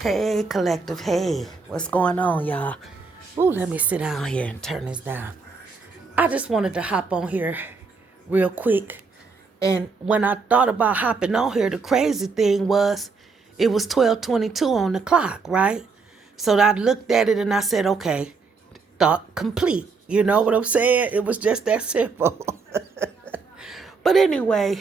Hey, collective. Hey, what's going on, y'all? Ooh, let me sit down here and turn this down. I just wanted to hop on here real quick. And when I thought about hopping on here, the crazy thing was it was 12:22 on the clock, right? So I looked at it and I said, okay, thought complete. You know what I'm saying? It was just that simple. But anyway,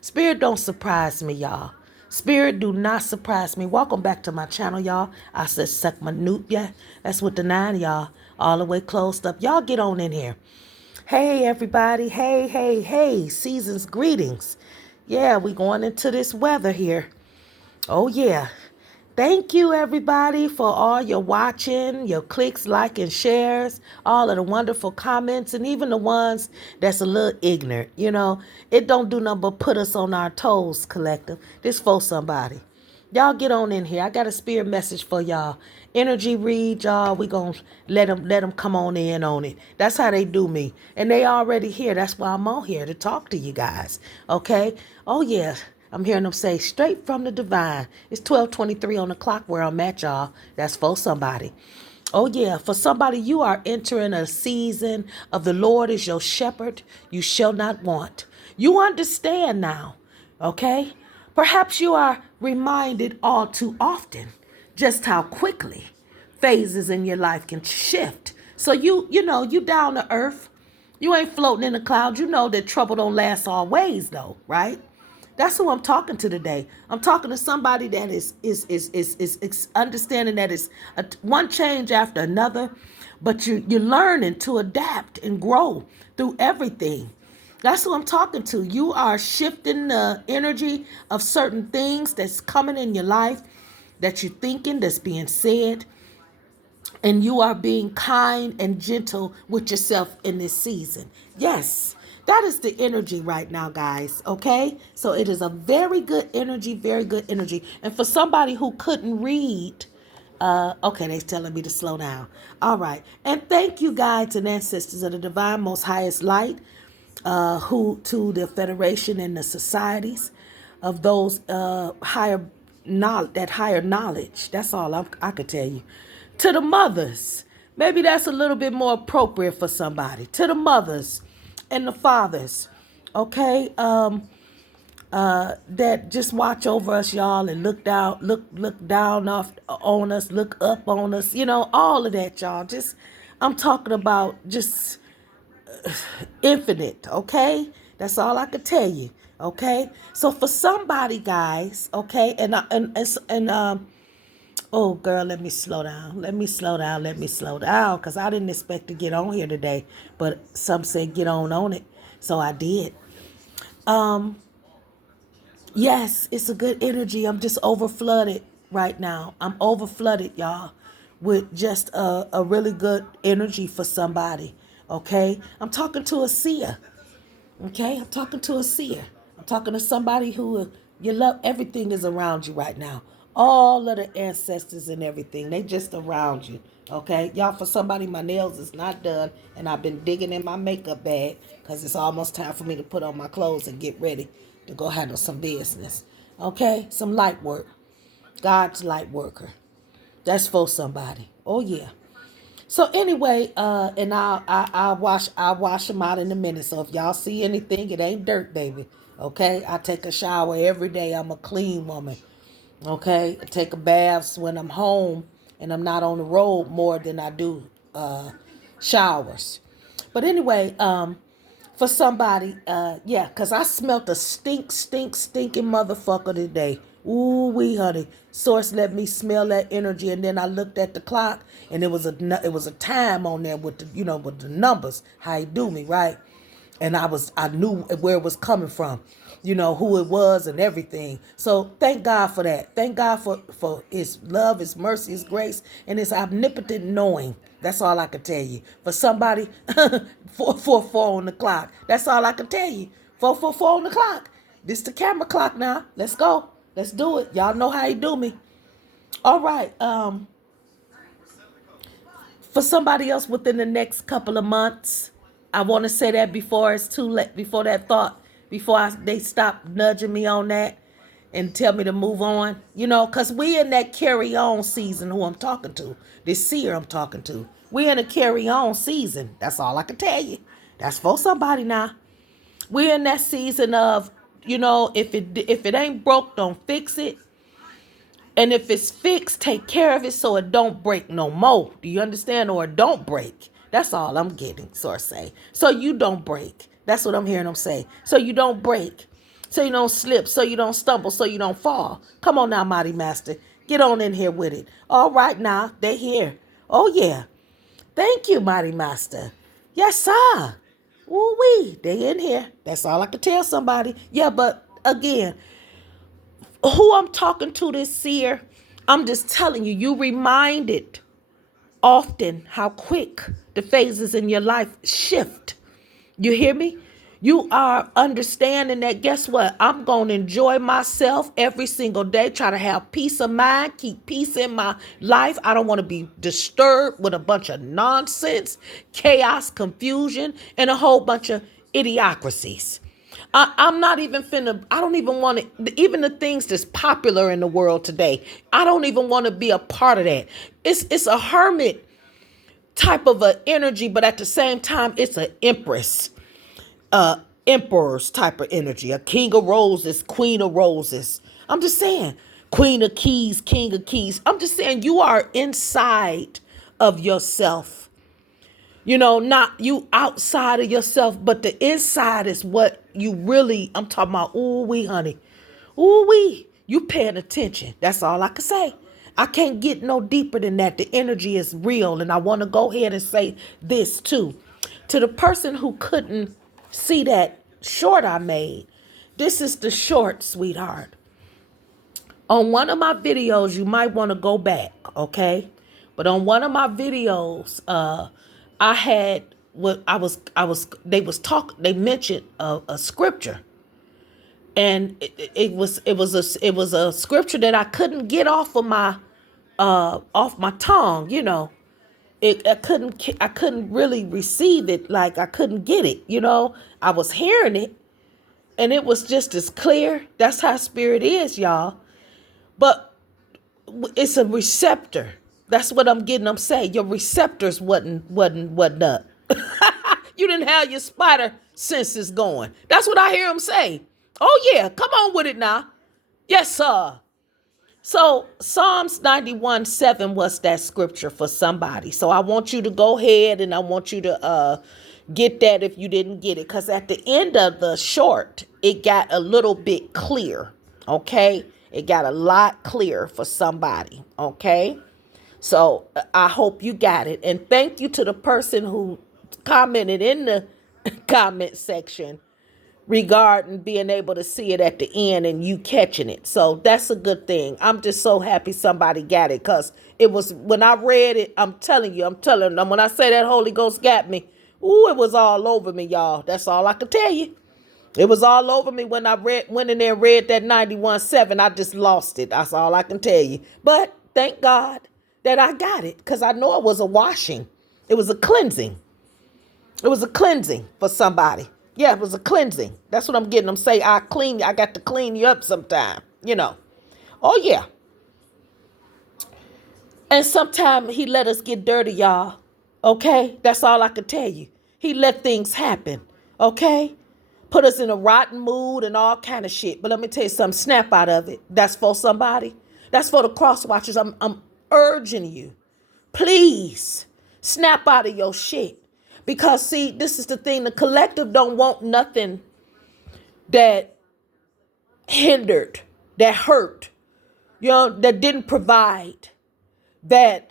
Spirit don't surprise me, y'all. Spirit do not surprise me. Welcome back to my channel, y'all. I said suck my noot, yeah. That's with the 9, y'all. All the way closed up. Y'all get on in here. Hey, everybody. Hey, hey, hey. Season's greetings. Yeah, we going into this weather here. Oh, yeah. Thank you, everybody, for all your watching, your clicks, like, and shares, all of the wonderful comments, and even the ones that's a little ignorant. You know, it don't do nothing but put us on our toes, collective. This for somebody. Y'all get on in here. I got a spirit message for y'all. Energy read, y'all. We gonna let them come on in on it. That's how they do me. And they already here. That's why I'm on here to talk to you guys. Okay? Oh, yeah. I'm hearing them say straight from the divine. It's 12:23 on the clock where I'm at, y'all. That's for somebody. Oh, yeah. For somebody, you are entering a season of the Lord is your shepherd. You shall not want. You understand now. Okay? Perhaps you are reminded all too often just how quickly phases in your life can shift. So you down to earth. You ain't floating in the clouds. You know that trouble don't last always, though, right? That's who I'm talking to today. I'm talking to somebody that is understanding that it's one change after another, but you're learning to adapt and grow through everything. That's who I'm talking to. You are shifting the energy of certain things that's coming in your life, that you're thinking, that's being said, and you are being kind and gentle with yourself in this season. Yes, that is the energy right now, guys. Okay, so it is a very good energy, very good energy. And for somebody who couldn't read, okay, they're telling me to slow down. All right, and thank you, guides and ancestors of the divine, most highest light, who to the federation and the societies of those higher knowledge, that higher knowledge. That's all I could tell you. To the mothers, maybe that's a little bit more appropriate for somebody. To the mothers and the fathers, okay, that just watch over us, y'all, and look down off on us, look up on us, all of that, y'all. Just, I'm talking about just infinite, okay? That's all I could tell you, okay? So for somebody, guys, okay, oh, girl, let me slow down. Let me slow down. Let me slow down. Because I didn't expect to get on here today. But some said get on it. So I did. Yes, it's a good energy. I'm just over flooded right now. I'm over flooded, y'all, with just a really good energy for somebody. Okay? I'm talking to a seer. Okay, I'm talking to a seer. I'm talking to somebody who you love. Everything is around you right now. All of the ancestors and everything, they just around you. Okay, y'all. For somebody, my nails is not done, and I've been digging in my makeup bag because it's almost time for me to put on my clothes and get ready to go handle some business. Okay, some light work. God's light worker. That's for somebody. Oh yeah. So anyway, and I'll wash them out in a minute. So if y'all see anything, it ain't dirt, baby. Okay, I take a shower every day. I'm a clean woman. Okay, I take a baths when I'm home and I'm not on the road more than I do showers. But anyway, for somebody, yeah, because I smelt a stinking motherfucker today. Ooh wee, honey. Source let me smell that energy, and then I looked at the clock, and it was a time on there with with the numbers. How he do me, right? And I knew where it was coming from, who it was and everything. So thank God for that. Thank God for his love, his mercy, his grace, and his omnipotent knowing. That's all I can tell you. For somebody, 4:44 on the clock. That's all I can tell you. 4:44 on the clock. This the camera clock now. Let's go. Let's do it. Y'all know how he do me. All right. For somebody else within the next couple of months, I want to say that before it's too late, before that thought, they stop nudging me on that. and tell me to move on, because we in that carry on season. Who I'm talking to, this seer I'm talking to, we in a carry on season. That's all I can tell you. That's for somebody now. We're in that season of, if it ain't broke, don't fix it. And if it's fixed, take care of it so it don't break no more. Do you understand? Or it don't break. That's all I'm getting, sort of say. So you don't break. That's what I'm hearing them say. So you don't break. So you don't slip. So you don't stumble. So you don't fall. Come on now, Mighty Master. Get on in here with it. All right now, they're here. Oh yeah. Thank you, Mighty Master. Yes, sir. Ooh-wee. They in here. That's all I can tell somebody. Yeah, but again, who I'm talking to this seer, I'm just telling you, you reminded often how quick the phases in your life shift. You hear me? You are understanding that, guess what? I'm going to enjoy myself every single day, try to have peace of mind, keep peace in my life. I don't want to be disturbed with a bunch of nonsense, chaos, confusion, and a whole bunch of idiocracies. I'm not even I don't even want to, even the things that's popular in the world today, I don't even want to be a part of that. It's a hermit type of an energy, but at the same time, it's an emperor's type of energy, a king of roses, queen of roses. I'm just saying, queen of keys, king of keys. I'm just saying, you are inside of yourself. Not you outside of yourself, but the inside is what you really, I'm talking about. Ooh wee, honey. Ooh wee. You paying attention. That's all I can say. I can't get no deeper than that. The energy is real. And I want to go ahead and say this too. To the person who couldn't see that short I made, this is the short, sweetheart. On one of my videos, you might want to go back, okay? But on one of my videos, I had what they mentioned a scripture, and it was a scripture that I couldn't get off of my tongue. I couldn't really receive it, like I couldn't get it. I was hearing it, and it was just as clear. That's how spirit is, y'all. But it's a receptor. That's what I'm saying. Your receptors wasn't up. You didn't have your spider senses going. That's what I hear him say. Oh yeah, come on with it now. Yes, sir. So Psalms 91:7 was that scripture for somebody. So I want you to go ahead and I want you to get that if you didn't get it. Because at the end of the short, it got a little bit clear. Okay? It got a lot clearer for somebody. Okay? So I hope you got it. And thank you to the person who commented in the comment section regarding being able to see it at the end and you catching it. So that's a good thing. I'm just so happy somebody got it, because it was, when I read it, I'm telling them, when I say that Holy Ghost got me, ooh, it was all over me, y'all. That's all I can tell you. It was all over me when I went in there and read that 91:7. I just lost it. That's all I can tell you. But thank God that I got it, because I know it was a washing. It was a cleansing. It was a cleansing for somebody. Yeah, it was a cleansing. That's what I'm getting. I'm saying I got to clean you up sometime. Oh yeah. And sometimes he let us get dirty, y'all. Okay? That's all I can tell you. He let things happen. Okay? Put us in a rotten mood and all kind of shit. But let me tell you something. Snap out of it. That's for somebody. That's for the cross watchers. I'm urging you. Please snap out of your shit. Because see, this is the thing. The collective don't want nothing that hindered, that hurt, that didn't provide, that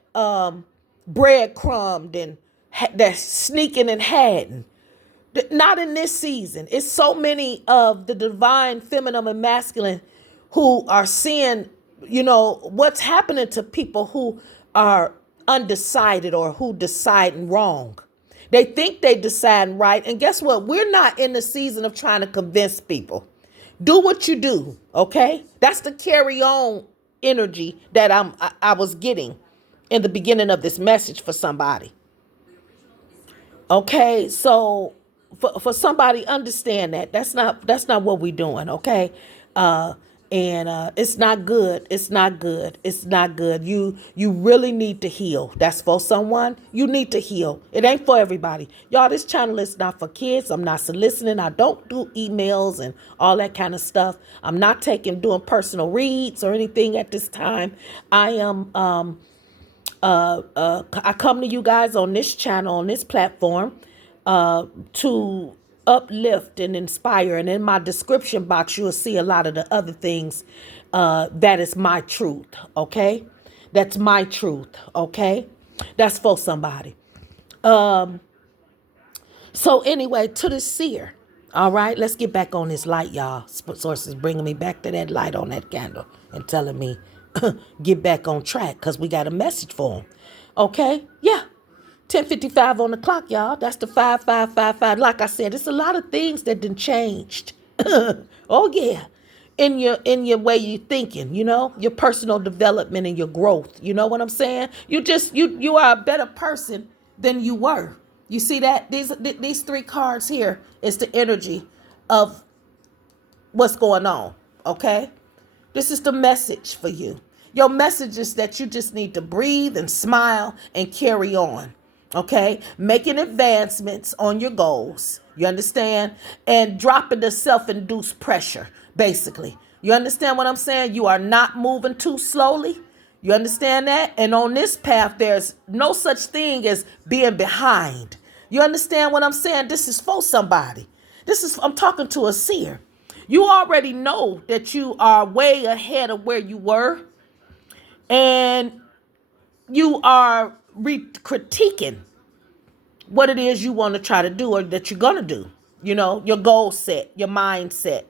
breadcrumbed and that sneaking and hadn't. Not in this season. It's so many of the divine feminine and masculine who are seeing, what's happening to people who are undecided or who deciding wrong. They think they deciding right. And guess what? We're not in the season of trying to convince people. Do what you do, okay? That's the carry on energy that I was getting in the beginning of this message for somebody. Okay, so for somebody, understand that that's not what we're doing. Okay, And it's not good. It's not good. It's not good. You really need to heal. That's for someone. You need to heal. It ain't for everybody. Y'all, this channel is not for kids. I'm not soliciting. I don't do emails and all that kind of stuff. I'm not doing personal reads or anything at this time. I am I come to you guys on this channel, on this platform, to uplift and inspire. And in my description box, you'll see a lot of the other things. That is my truth. Okay. That's my truth. Okay. That's for somebody. So anyway, to the seer. All right. Let's get back on this light, y'all. Source is bringing me back to that light on that candle and telling me get back on track because we got a message for him. Okay. Yeah. 10:55 on the clock, y'all. That's the 5555. Like I said, it's a lot of things that done changed. Oh yeah. In your way you thinking, your personal development and your growth. You know what I'm saying? You are a better person than you were. You see that? These three cards here is the energy of what's going on. Okay? This is the message for you. Your message is that you just need to breathe and smile and carry on. Okay? Making advancements on your goals. You understand? And dropping the self-induced pressure, basically. You understand what I'm saying? You are not moving too slowly. You understand that? And on this path, there's no such thing as being behind. You understand what I'm saying? This is for somebody. I'm talking to a seer. You already know that you are way ahead of where you were, and you are critiquing what it is you want to try to do or that you're going to do. Your goal set, your mindset,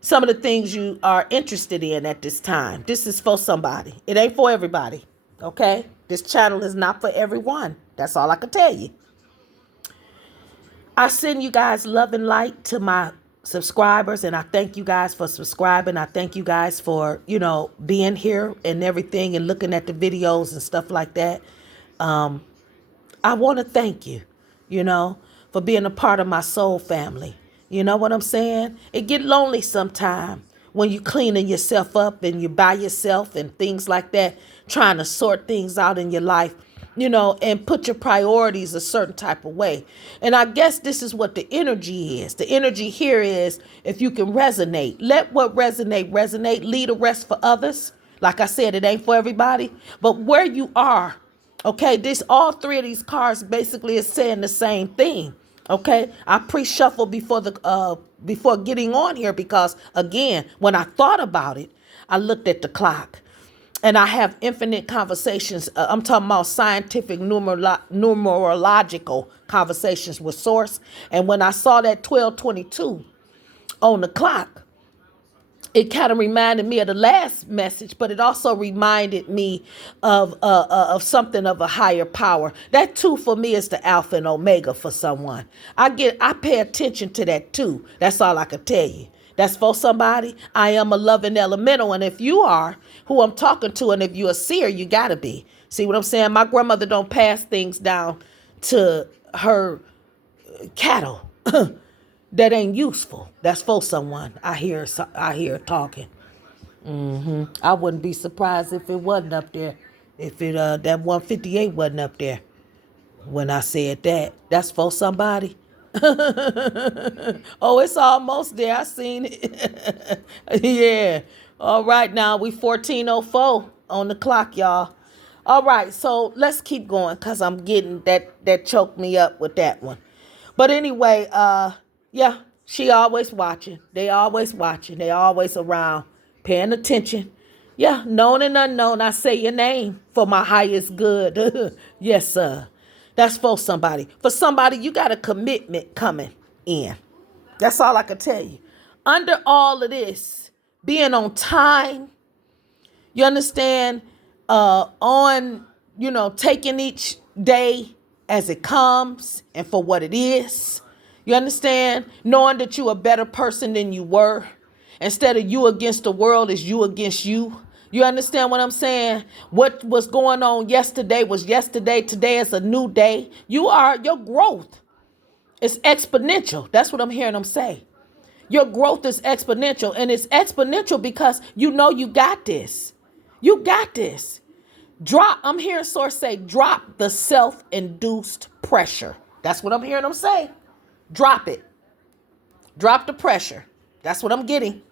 some of the things you are interested in at this time. This is for somebody. It ain't for everybody. Okay? This channel is not for everyone. That's all I can tell you. I send you guys love and light to my subscribers, and I thank you guys for subscribing. I thank you guys for, being here and everything and looking at the videos and stuff like that. I want to thank you, for being a part of my soul family. You know what I'm saying? It get lonely sometime when you cleaning yourself up and you by yourself and things like that, trying to sort things out in your life, and put your priorities a certain type of way. And I guess this is what the energy is. The energy here is, if you can resonate, let what resonate, leave the rest for others. Like I said, it ain't for everybody, but where you are, okay, all three of these cards basically is saying the same thing. Okay, I pre-shuffle before getting on here because, again, when I thought about it, I looked at the clock. And I have infinite conversations. I'm talking about scientific, numerological conversations with Source. And when I saw that 12:22 on the clock, it kind of reminded me of the last message, but it also reminded me of something of a higher power. That too, for me, is the alpha and omega for someone. I pay attention to that too. That's all I can tell you. That's for somebody. I am a loving elemental. And if you are who I'm talking to, and if you're a seer, you got to be. See what I'm saying? My grandmother don't pass things down to her cattle that ain't useful. That's for someone. I hear talking. I wouldn't be surprised if it wasn't up there. If that 158 wasn't up there when I said that. That's for somebody. Oh, it's almost there. I seen it. Yeah. All right, now we 14:04 on the clock, y'all. All right, so let's keep going because I'm getting that choked me up with that one. But anyway, yeah, she always watching. They always watching. They always around, paying attention. Yeah, known and unknown, I say your name for my highest good. Yes, sir. That's for somebody. For somebody, you got a commitment coming in. That's all I can tell you. Under all of this, being on time, you understand, taking each day as it comes and for what it is. You understand? Knowing that you're a better person than you were. Instead of you against the world, is you against you. You understand what I'm saying? What was going on yesterday was yesterday. Today is a new day. Your growth is exponential. That's what I'm hearing them say. Your growth is exponential, and it's exponential because you know you got this. You got this. I'm hearing Source say, drop the self-induced pressure. That's what I'm hearing them say. Drop it. Drop the pressure. That's what I'm getting.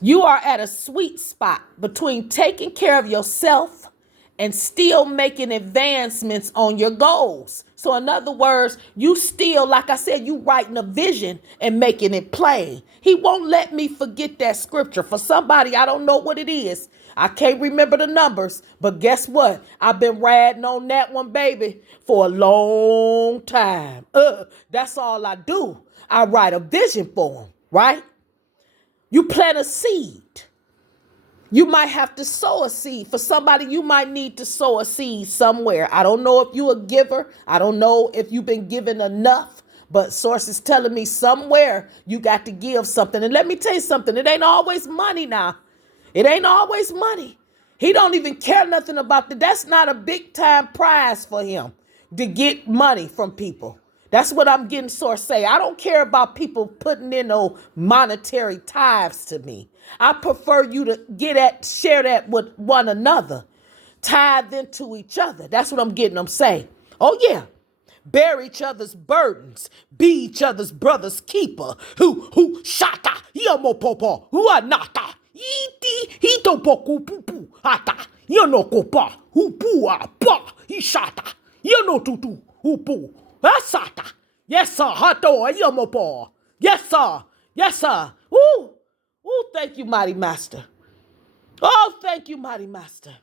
You are at a sweet spot between taking care of yourself and still making advancements on your goals. So in other words, you still, like I said, you writing a vision and making it plain. He won't let me forget that scripture. For somebody, I don't know what it is. I can't remember the numbers, but guess what? I've been riding on that one, baby, for a long time. That's all I do. I write a vision for them, right? You plant a seed. You might have to sow a seed. For somebody, you might need to sow a seed somewhere. I don't know if you're a giver. I don't know if you've been given enough. But Source is telling me somewhere you got to give something. And let me tell you something. It ain't always money now. It ain't always money. He don't even care nothing about that. That's not a big time prize for him to get money from people. That's what I'm getting Source say. I don't care about people putting in no monetary tithes to me. I prefer you to share that with one another. Tithe into each other. That's what I'm getting them say. Oh yeah. Bear each other's burdens. Be each other's brother's keeper. Who shata. Yamopopo. Who anata. Iti. Hito poku pupu. Ata. Yano kopa. Hupu apa. Ishata. Yano tutu. Hupu. Asata. Yes, sir. Hato yamopo. Yes, sir. Yes, sir. Woo. Woo. Thank you, mighty master. Oh, thank you, mighty master.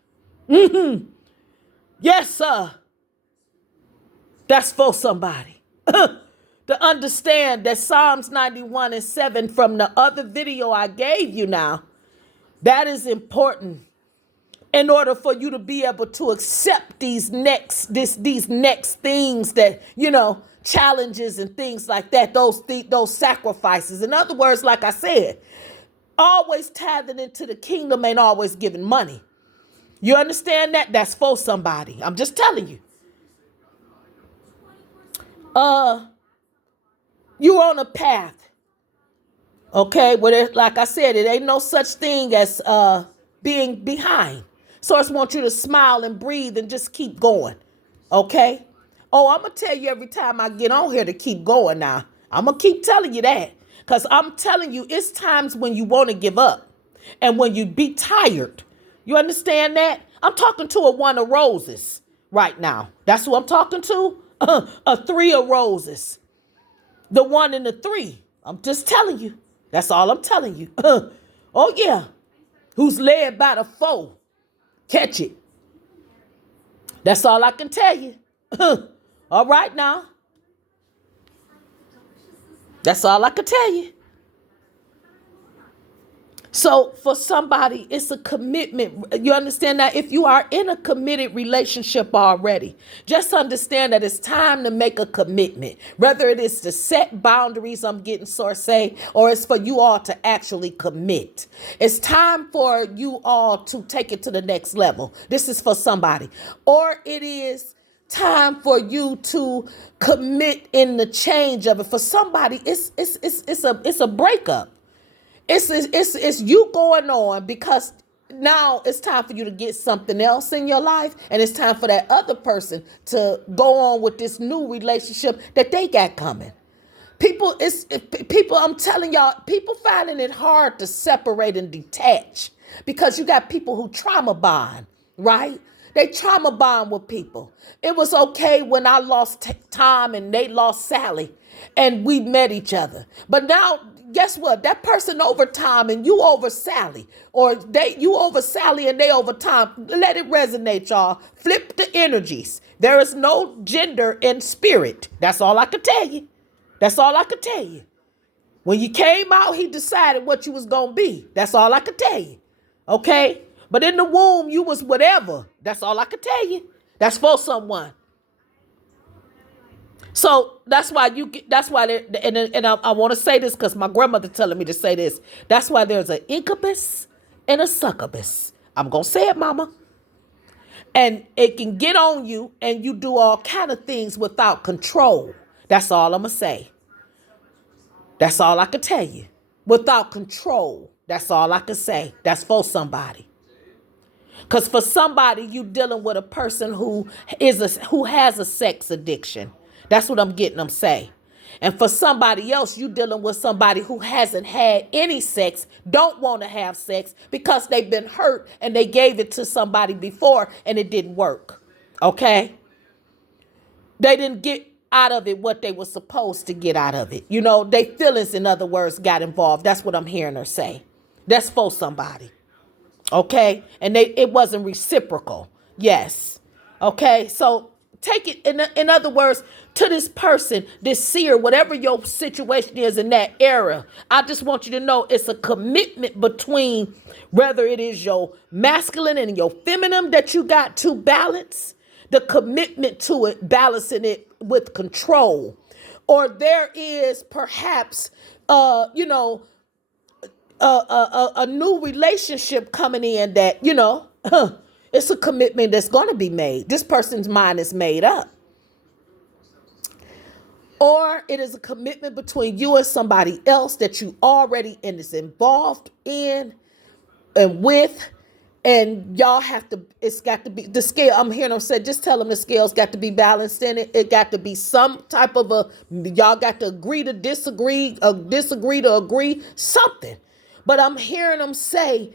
Yes, sir. That's for somebody. To understand that Psalms 91 and 7 from the other video I gave you now, that is important in order for you to be able to accept these next things that, challenges and things like that, those sacrifices. In other words, like I said, always tithing into the kingdom ain't always giving money. You understand that? That's for somebody. I'm just telling you. You're on a path. Okay, like I said, it ain't no such thing as being behind. So I just want you to smile and breathe and just keep going. Okay? Oh, I'm going to tell you every time I get on here to keep going now. I'm going to keep telling you that. Because I'm telling you, it's times when you want to give up. And when you be tired. You understand that? I'm talking to a one of roses right now. That's who I'm talking to. A three of roses. The one and the three. I'm just telling you. That's all I'm telling you. Oh, yeah. Who's led by the foe? Catch it. That's all I can tell you. All right now. That's all I can tell you. So for somebody, it's a commitment. You understand that? If you are in a committed relationship already, just understand that it's time to make a commitment. Whether it is to set boundaries, I'm getting Source say, or it's for you all to actually commit. It's time for you all to take it to the next level. This is for somebody. Or it is time for you to commit in the change of it. For somebody, it's a breakup. It's you going on because now it's time for you to get something else in your life, and it's time for that other person to go on with this new relationship that they got coming. People, I'm telling y'all, people finding it hard to separate and detach because you got people who trauma bond, right? They trauma bond with people. It was okay when I lost Tom and they lost Sally and we met each other. But now, guess what? That person over Tom and you over Sally, or you over Sally and they over Tom. Let it resonate, y'all. Flip the energies. There is no gender in spirit. That's all I can tell you. That's all I can tell you. When you came out, he decided what you was going to be. That's all I can tell you. Okay? But in the womb, you was whatever. That's all I can tell you. That's for someone. So that's why I want to say this because my grandmother telling me to say this. That's why there's an incubus and a succubus. I'm going to say it, mama. And it can get on you and you do all kind of things without control. That's all I'm going to say. That's all I could tell you. Without control. That's all I could say. That's for somebody. Because for somebody, you dealing with a person who has a sex addiction. That's what I'm getting them say. And for somebody else, you dealing with somebody who hasn't had any sex, don't want to have sex because they've been hurt and they gave it to somebody before and it didn't work. Okay? They didn't get out of it what they were supposed to get out of it. You know, they feelings, in other words, got involved. That's what I'm hearing her say. That's for somebody. Okay? And it wasn't reciprocal. Yes. Okay? So take it, in other words, to this person, this seer, whatever your situation is in that era, I just want you to know it's a commitment between whether it is your masculine and your feminine that you got to balance, the commitment to it, balancing it with control. Or there is perhaps, a new relationship coming in that, it's a commitment that's going to be made. This person's mind is made up. Or it is a commitment between you and somebody else that you already is involved in and with. And y'all it's got to be the scale. I'm hearing them say, just tell them the scale's got to be balanced in it. It got to be some type of y'all got to agree to disagree, disagree to agree, something. But I'm hearing them say,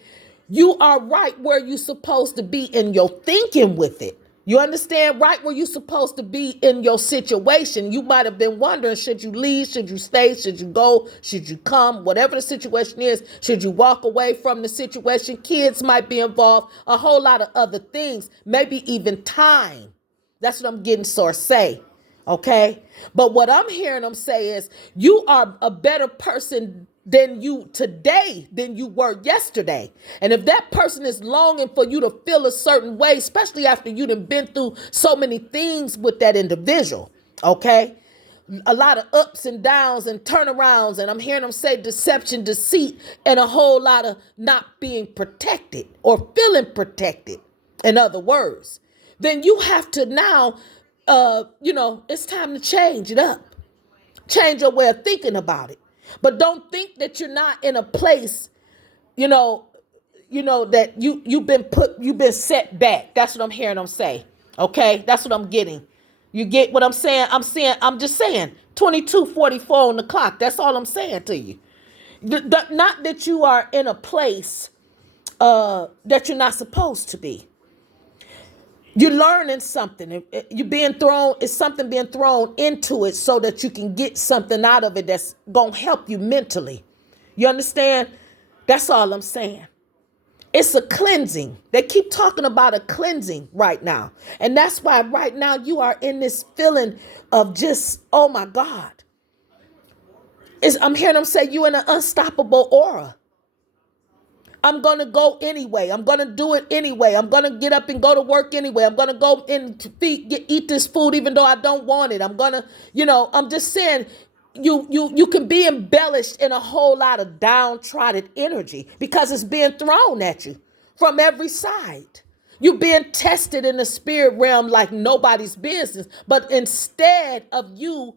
you are right where you're supposed to be in your thinking with it. You understand? Right where you're supposed to be in your situation. You might have been wondering, should you leave? Should you stay? Should you go? Should you come? Whatever the situation is, should you walk away from the situation? Kids might be involved. A whole lot of other things. Maybe even time. That's what I'm getting source say. Okay? But what I'm hearing them say is, you are a better person than you today than you were yesterday. And if that person is longing for you to feel a certain way, especially after you've been through so many things with that individual, okay? A lot of ups and downs and turnarounds, and I'm hearing them say deception, deceit, and a whole lot of not being protected or feeling protected, in other words, then you have to now, it's time to change it up. Change your way of thinking about it. But don't think that you're not in a place, that you've been set back. That's what I'm hearing them say. Okay, that's what I'm getting. You get what I'm saying? I'm just saying 22:44 on the clock. That's all I'm saying to you. Not that you are in a place that you're not supposed to be. You're learning something. It's something being thrown into it so that you can get something out of it that's going to help you mentally. You understand? That's all I'm saying. It's a cleansing. They keep talking about a cleansing right now. And that's why right now you are in this feeling of just, oh my God. I'm hearing them say you in an unstoppable aura. I'm going to go anyway. I'm going to do it anyway. I'm going to get up and go to work anyway. I'm going to go in to eat this food even though I don't want it. I'm going to, I'm just saying you can be embellished in a whole lot of downtrodden energy because it's being thrown at you from every side. You're being tested in the spirit realm like nobody's business. But instead of you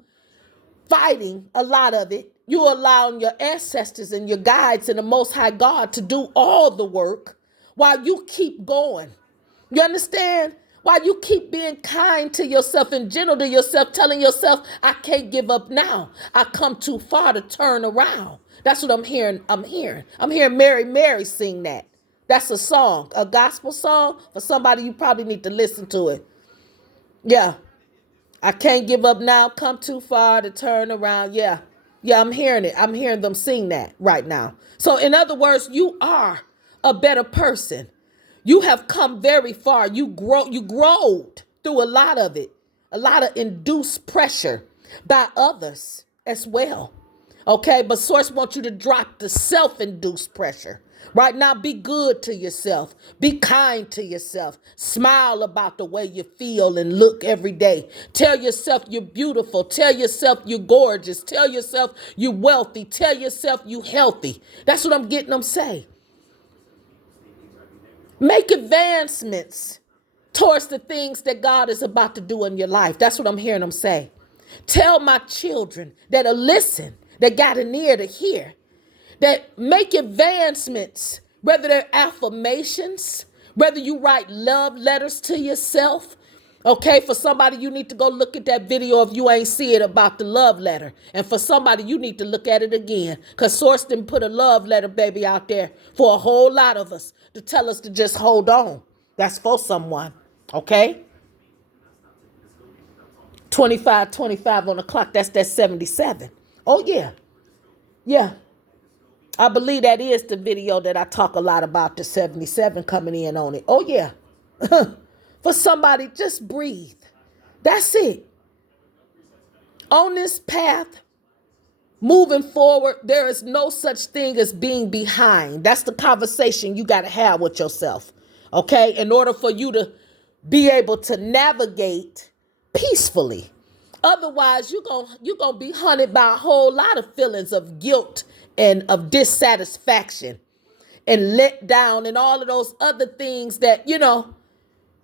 fighting a lot of it, you allowing your ancestors and your guides and the Most High God to do all the work while you keep going. You understand? While you keep being kind to yourself and gentle to yourself, telling yourself, I can't give up now. I come too far to turn around. That's what I'm hearing. I'm hearing Mary sing that. That's a song, a gospel song. For somebody, you probably need to listen to it. Yeah. I can't give up now. Come too far to turn around. Yeah, I'm hearing it. I'm hearing them sing that right now. So in other words, you are a better person. You have come very far. You growed through a lot of it, a lot of induced pressure by others as well. Okay, but Source wants you to drop the self-induced pressure. Right now, be good to yourself. Be kind to yourself. Smile about the way you feel and look every day. Tell yourself you're beautiful. Tell yourself you're gorgeous. Tell yourself you're wealthy. Tell yourself you're healthy. That's what I'm getting them say. Make advancements towards the things that God is about to do in your life. That's what I'm hearing them say. Tell my children that'll listen, that got an ear to hear, that make advancements, whether they're affirmations, whether you write love letters to yourself. Okay, for somebody, you need to go look at that video if you ain't see it about the love letter. And for somebody, you need to look at it again. Because Source didn't put a love letter, baby, out there for a whole lot of us to tell us to just hold on. That's for someone. Okay? 25 on the clock. That's that 77. Oh, yeah. Yeah. I believe that is the video that I talk a lot about, the 77 coming in on it. Oh, yeah. For somebody, just breathe. That's it. On this path, moving forward, there is no such thing as being behind. That's the conversation you got to have with yourself, okay? In order for you to be able to navigate peacefully. Otherwise, you're gonna be haunted by a whole lot of feelings of guilt and of dissatisfaction and let down and all of those other things that,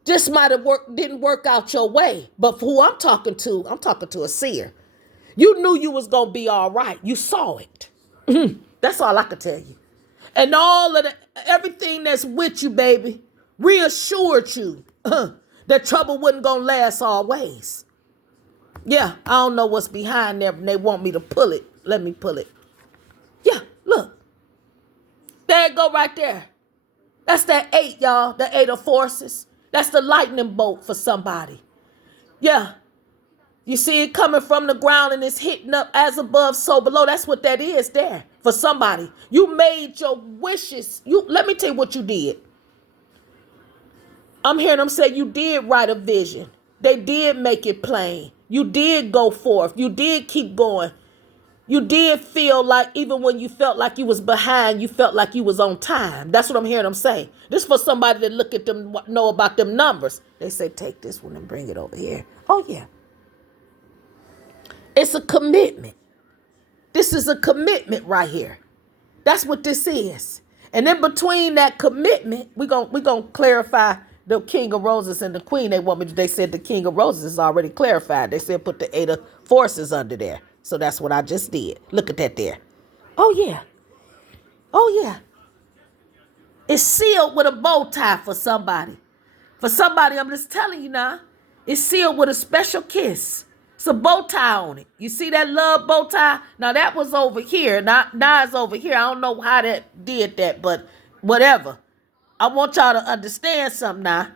just might have didn't work out your way. But for who I'm talking to a seer. You knew you was going to be all right. You saw it. That's all I could tell you. And all of everything that's with you, baby, reassured you that trouble wasn't going to last always. Yeah, I don't know what's behind there, and they want me to pull it. Let me pull it. Yeah, look. There it go right there. That's that 8, y'all. The 8 of forces. That's the lightning bolt for somebody. Yeah. You see it coming from the ground and it's hitting up as above, so below. That's what that is there for somebody. You made your wishes. Let me tell you what you did. I'm hearing them say you did write a vision. They did make it plain. You did go forth. You did keep going. You did feel like even when you felt like you was behind, you felt like you was on time. That's what I'm hearing them say. This for somebody that look at them, know about them numbers. They say, take this one and bring it over here. Oh, yeah. It's a commitment. This is a commitment right here. That's what this is. And in between that commitment, we're gonna clarify the King of Roses and the Queen. They said the King of Roses is already clarified. They said put the 8 of forces under there. So that's what I just did. Look at that there. Oh, yeah. Oh, yeah. It's sealed with a bow tie for somebody. For somebody, I'm just telling you now, it's sealed with a special kiss. It's a bow tie on it. You see that love bow tie? Now, that was over here. Now it's over here. I don't know how that did that, but whatever. I want y'all to understand something now.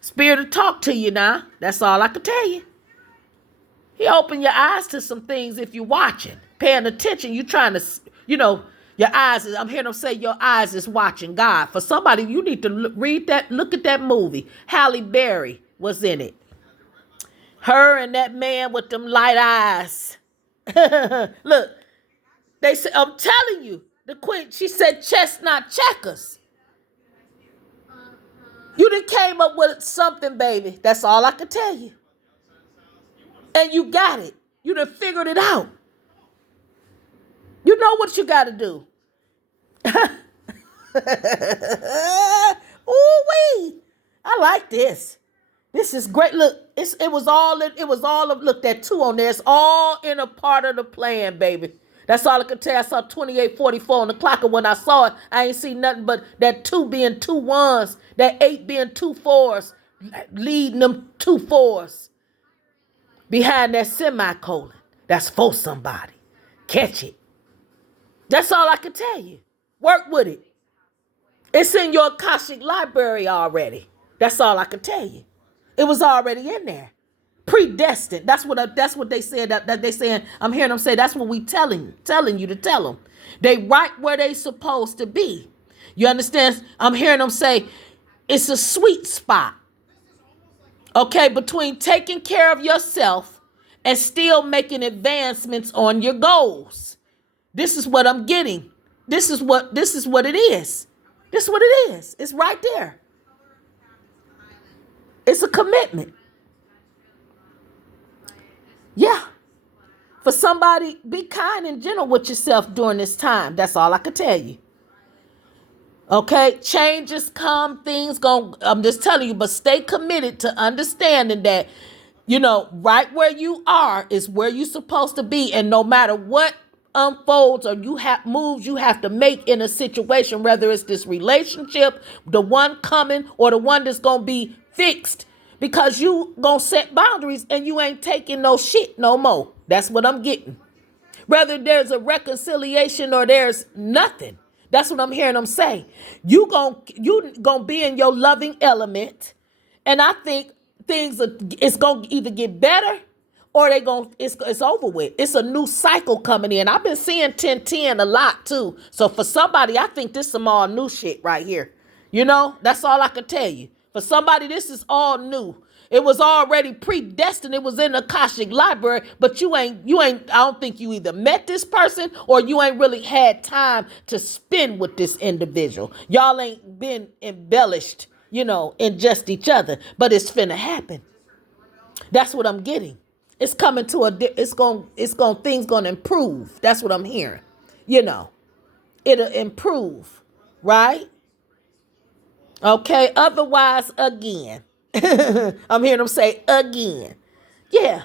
Spirit will talk to you now. That's all I can tell you. He open your eyes to some things if you're watching, paying attention. You trying to, your eyes is, I'm hearing them say your eyes is watching God. For somebody, you need to look at that movie. Halle Berry was in it. Her and that man with them light eyes. Look, they said, I'm telling you, the queen, she said chestnut checkers. You done came up with something, baby. That's all I can tell you. And you got it. You done figured it out. You know what you got to do. Ooh-wee. I like this. This is great. Look, it was all of, look, that 2 on there. It's all in a part of the plan, baby. That's all I could tell. I saw 2844 on the clock, and when I saw it, I ain't seen nothing but that 2 being 2 1s, that 8 being 2 4s, leading them 2 4s. Behind that semicolon. That's for somebody. Catch it. That's all I can tell you. Work with it. It's in your Akashic library already. That's all I can tell you. It was already in there. Predestined. That's what they said. That they saying. I'm hearing them say. That's what we telling you to tell them. They right where they supposed to be. You understand? I'm hearing them say, it's a sweet spot. Okay, between taking care of yourself and still making advancements on your goals. This is what I'm getting. This is what it is. This is what it is. It's right there. It's a commitment. Yeah. For somebody, be kind and gentle with yourself during this time. That's all I can tell you. Okay, changes come, things go. I'm just telling you, but stay committed to understanding that, right where you are is where you're supposed to be. And no matter what unfolds or you have moves you have to make in a situation, whether it's this relationship, the one coming or the one that's going to be fixed, because you going to set boundaries and you ain't taking no shit no more. That's what I'm getting. Whether there's a reconciliation or there's nothing. That's what I'm hearing them say. You gonna be in your loving element, and I think it's gonna either get better or it's over with. It's a new cycle coming in. I've been seeing 10-10 a lot too. So for somebody, I think this is some all new shit right here. You know, that's all I can tell you. For somebody, this is all new. It was already predestined. It was in the Akashic library, but you ain't, I don't think you either met this person or you ain't really had time to spend with this individual. Y'all ain't been embellished, in just each other, but it's finna happen. That's what I'm getting. It's coming to things gonna improve. That's what I'm hearing. It'll improve, right? Okay, otherwise, again. I'm hearing them say again. Yeah.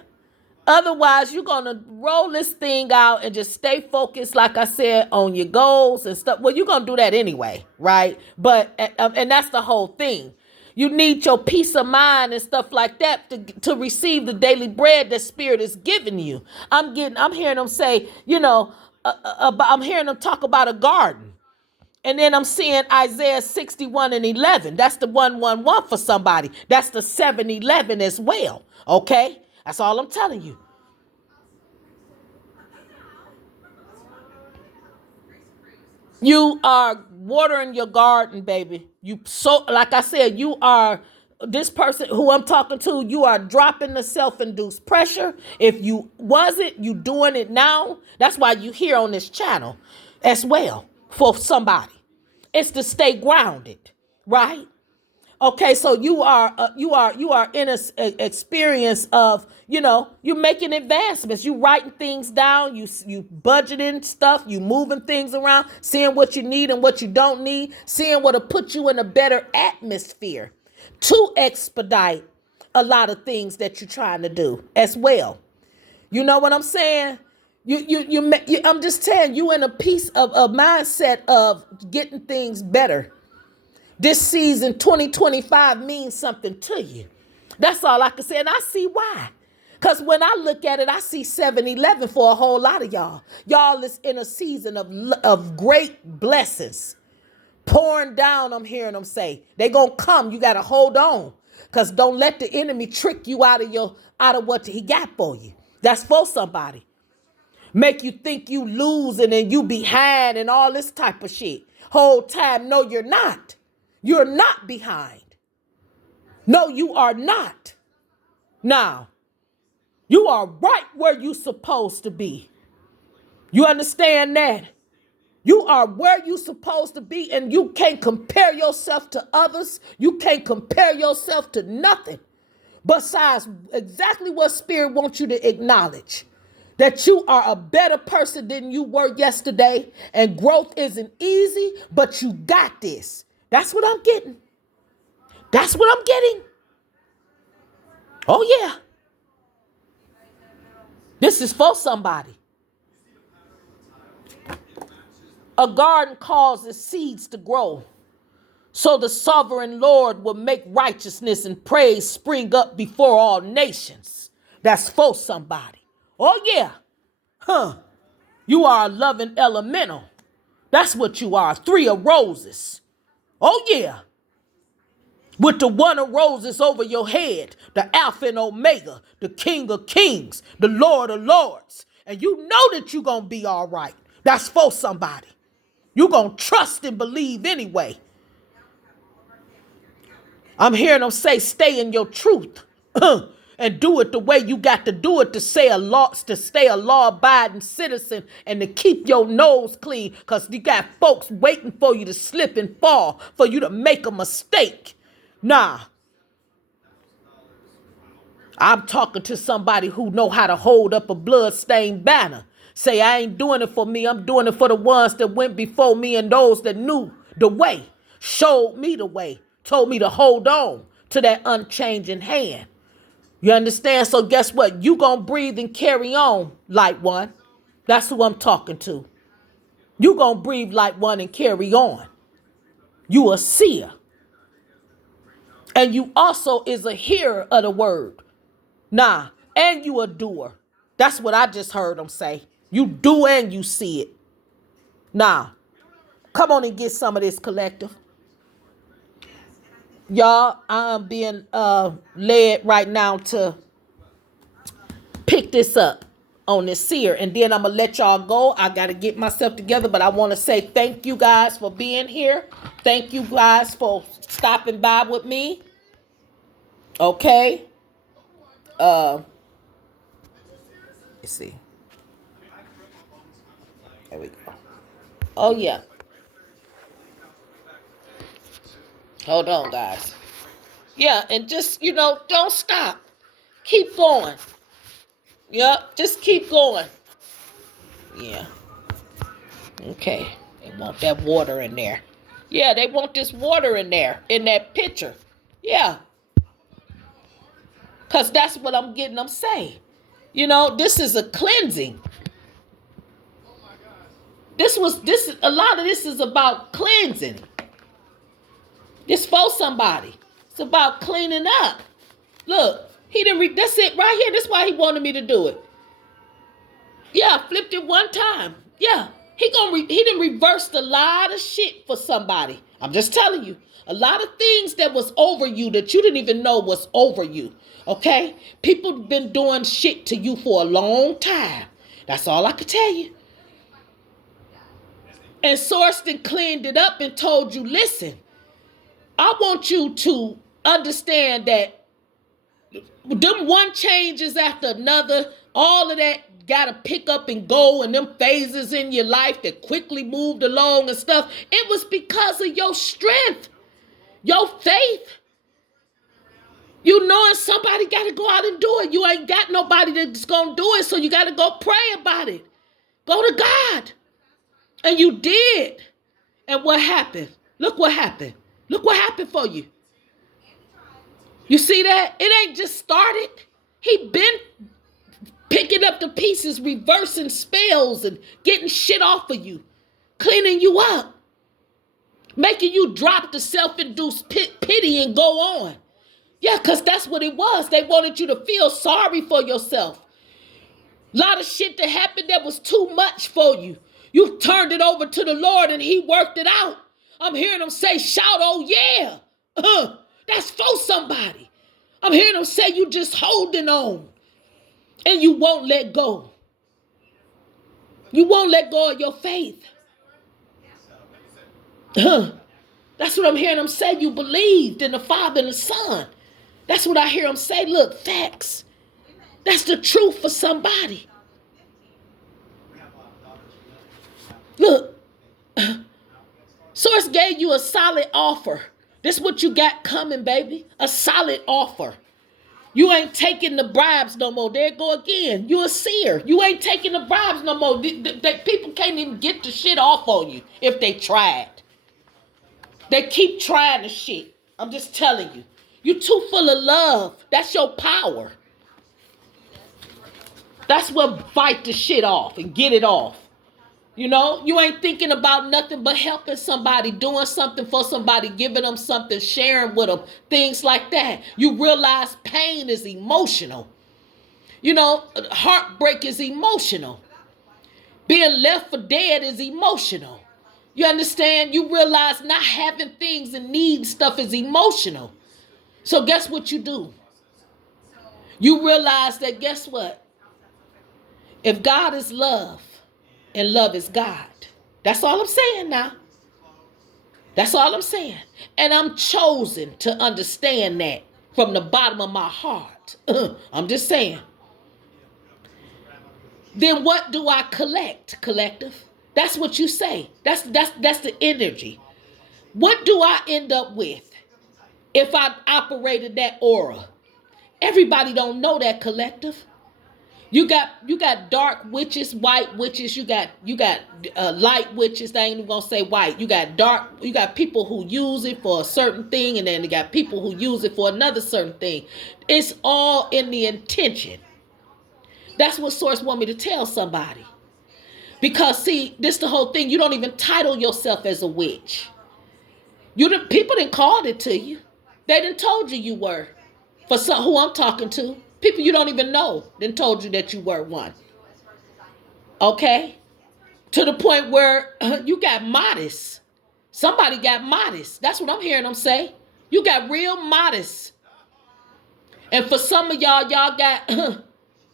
Otherwise, you're going to roll this thing out and just stay focused, like I said, on your goals and stuff. Well, you're going to do that anyway, right? But, and that's the whole thing. You need your peace of mind and stuff like that to receive the daily bread that Spirit is giving you. I'm hearing them say, I'm hearing them talk about a garden. And then I'm seeing Isaiah 61:11. That's the 111 for somebody. That's the 7-11 as well. Okay? That's all I'm telling you. You are watering your garden, baby. Like I said, you are this person who I'm talking to, you are dropping the self-induced pressure. If you wasn't, you doing it now. That's why you here on this channel as well for somebody. It's to stay grounded, right? Okay, so you are in a experience of, you're making advancements. You writing things down, you budgeting stuff, you moving things around, seeing what you need and what you don't need, seeing what'll put you in a better atmosphere to expedite a lot of things that you're trying to do as well. You know what I'm saying? I'm just telling you, in a piece of a mindset of getting things better. This season 2025 means something to you. That's all I can say. And I see why. Because when I look at it, I see 7-11 for a whole lot of y'all. Y'all is in a season of great blessings. Pouring down, I'm hearing them say. They gonna come. You got to hold on. Because don't let the enemy trick you out of what he got for you. That's for somebody. Make you think you losing and you behind and all this type of shit. Whole time, no, you're not. You're not behind. No, you are not. Now, you are right where you're supposed to be. You understand that? You are where you're supposed to be, and you can't compare yourself to others. You can't compare yourself to nothing besides exactly what Spirit wants you to acknowledge. That you are a better person than you were yesterday, and growth isn't easy, but you got this. That's what I'm getting. That's what I'm getting. Oh, yeah. This is for somebody. A garden causes seeds to grow, so the sovereign Lord will make righteousness and praise spring up before all nations. That's for somebody. Oh, yeah. You are a loving elemental. That's what you are. 3 of roses. Oh, yeah. With the 1 of roses over your head, the Alpha and Omega, the King of Kings, the Lord of Lords. And you know that you're going to be all right. That's for somebody. You're going to trust and believe anyway. I'm hearing them say, stay in your truth. And do it the way you got to do it to stay a law-abiding citizen and to keep your nose clean, because you got folks waiting for you to slip and fall, for you to make a mistake. Nah. I'm talking to somebody who know how to hold up a blood-stained banner. Say, I ain't doing it for me. I'm doing it for the ones that went before me and those that knew the way, showed me the way, told me to hold on to that unchanging hand. You understand? So guess what? You gonna breathe and carry on, light one. That's who I'm talking to. You gonna breathe like one and carry on. You a seer. And you also is a hearer of the word. Nah, and you a doer. That's what I just heard them say. You do and you see it. Nah, come on and get some of this, collective. Y'all, I'm being led right now to pick this up on this seer, and then I'm gonna let y'all go. I gotta get myself together, but I want to say thank you guys for being here. Thank you guys for stopping by with me. Okay. Let's see. There we go. Oh yeah. Hold on, guys. Yeah, and just don't stop. Keep going. Yep, just keep going. Yeah. Okay. They want that water in there. Yeah, they want this water in there, in that pitcher. Yeah. Because that's what I'm getting them say. This is a cleansing. A lot of this is about cleansing. It's for somebody. It's about cleaning up. Look, he didn't that's it right here. That's why he wanted me to do it. Yeah, flipped it one time. Yeah. He didn't reverse a lot of shit for somebody. I'm just telling you. A lot of things that was over you that you didn't even know was over you. Okay? People been doing shit to you for a long time. That's all I could tell you. And Sorston cleaned it up and told you, listen, I want you to understand that them one changes after another, all of that gotta pick up and go, and them phases in your life that quickly moved along and stuff, it was because of your strength, your faith. You knowing somebody gotta go out and do it. You ain't got nobody that's gonna do it, so you gotta go pray about it. Go to God. And you did. And what happened? Look what happened. Look what happened for you. You see that? It ain't just started. He been picking up the pieces, reversing spells and getting shit off of you, cleaning you up, making you drop the self-induced pity and go on. Yeah, because that's what it was. They wanted you to feel sorry for yourself. A lot of shit that happened that was too much for you. You turned it over to the Lord and he worked it out. I'm hearing them say, shout, oh yeah. That's for somebody. I'm hearing them say you just holding on and you won't let go. You won't let go of your faith. That's what I'm hearing them say. You believed in the Father and the Son. That's what I hear them say. Look, facts. That's the truth for somebody. Look, Source gave you a solid offer. This is what you got coming, baby. A solid offer. You ain't taking the bribes no more. There go again. You a seer. You ain't taking the bribes no more. People can't even get the shit off on you if they tried. They keep trying the shit. I'm just telling you. You too full of love. That's your power. That's what fight the shit off and get it off. You ain't thinking about nothing but helping somebody, doing something for somebody, giving them something, sharing with them, things like that. You realize pain is emotional. Heartbreak is emotional. Being left for dead is emotional. You understand? You realize not having things and needing stuff is emotional. So guess what you do? You realize that guess what? If God is love and love is God, that's all I'm saying now. That's all I'm saying. And I'm chosen to understand that from the bottom of my heart. I'm just saying. Then what do I collect, collective? That's what you say. That's the energy. What do I end up with if I operated that aura? Everybody don't know that, collective. You got dark witches, white witches. You got light witches. They ain't even gonna say white. You got dark. You got people who use it for a certain thing, and then you got people who use it for another certain thing. It's all in the intention. That's what Source want me to tell somebody. Because see, this the whole thing. You don't even title yourself as a witch. People didn't call it to you. They didn't told you were. For some who I'm talking to, people you don't even know didn't told you that you were one. Okay? To the point where you got modest. Somebody got modest. That's what I'm hearing them say. You got real modest. And for some of y'all got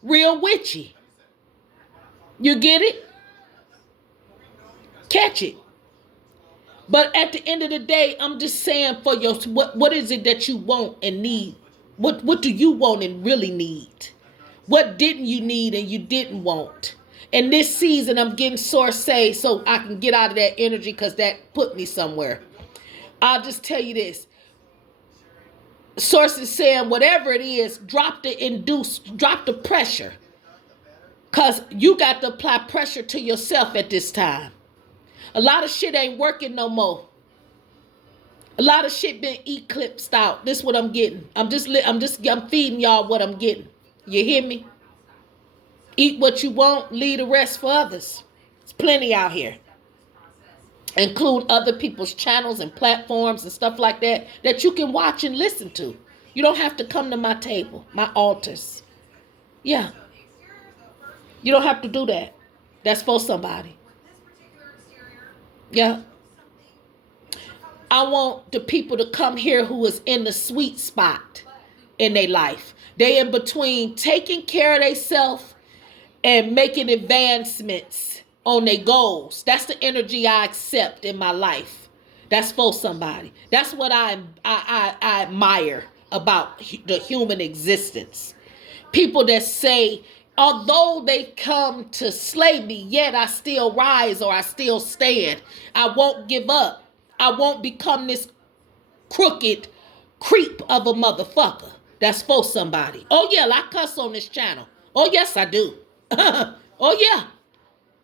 real witchy. You get it? Catch it. But at the end of the day, I'm just saying for your what is it that you want and need? What do you want and really need? What didn't you need and you didn't want? And this season, I'm getting source say so I can get out of that energy because that put me somewhere. I'll just tell you this. Source is saying whatever it is, drop the pressure. Because you got to apply pressure to yourself at this time. A lot of shit ain't working no more. A lot of shit been eclipsed out. This is what I'm getting. I'm feeding y'all what I'm getting. You hear me? Eat what you want, leave the rest for others. There's plenty out here. Include other people's channels and platforms and stuff like that you can watch and listen to. You don't have to come to my table, my altars. Yeah. You don't have to do that. That's for somebody. Yeah. I want the people to come here who is in the sweet spot in their life. They in between taking care of themselves and making advancements on their goals. That's the energy I accept in my life. That's for somebody. That's what I admire about the human existence. People that say, although they come to slay me, yet I still rise or I still stand. I won't give up. I won't become this crooked creep of a motherfucker. That's for somebody. Oh yeah, I cuss on this channel. Oh yes, I do. Oh yeah.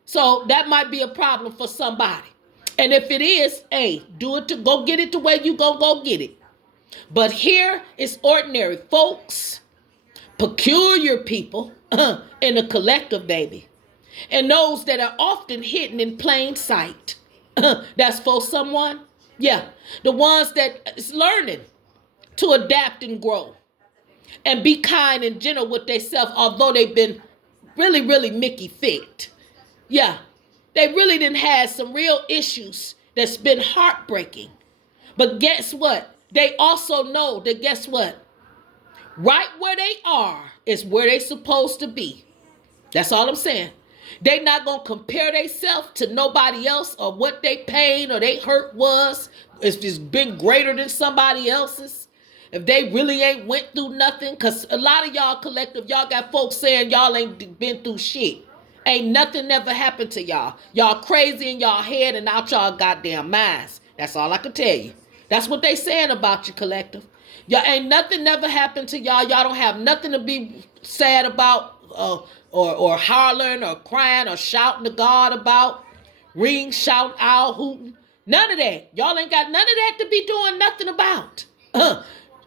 So that might be a problem for somebody. And if it is, hey, do it to go get it the way you go get it. But here is ordinary folks, peculiar people in a collective, baby. And those that are often hidden in plain sight. That's for someone. Yeah. The ones that is learning to adapt and grow. And be kind and gentle with themselves, although they've been really, really Mickey ficked. Yeah. They really didn't have some real issues that's been heartbreaking. But guess what? They also know that guess what? Right where they are is where they supposed to be. That's all I'm saying. They not going to compare themselves to nobody else or what they pain or they hurt was. It's just been greater than somebody else's. If they really ain't went through nothing. Because a lot of y'all collective, y'all got folks saying y'all ain't been through shit. Ain't nothing ever happened to y'all. Y'all crazy in y'all head and out y'all goddamn minds. That's all I can tell you. That's what they saying about you, collective. Y'all ain't nothing never happened to y'all. Y'all don't have nothing to be sad about or hollering or crying or shouting to God about. Ring, shout, owl, hooting. None of that. Y'all ain't got none of that to be doing nothing about.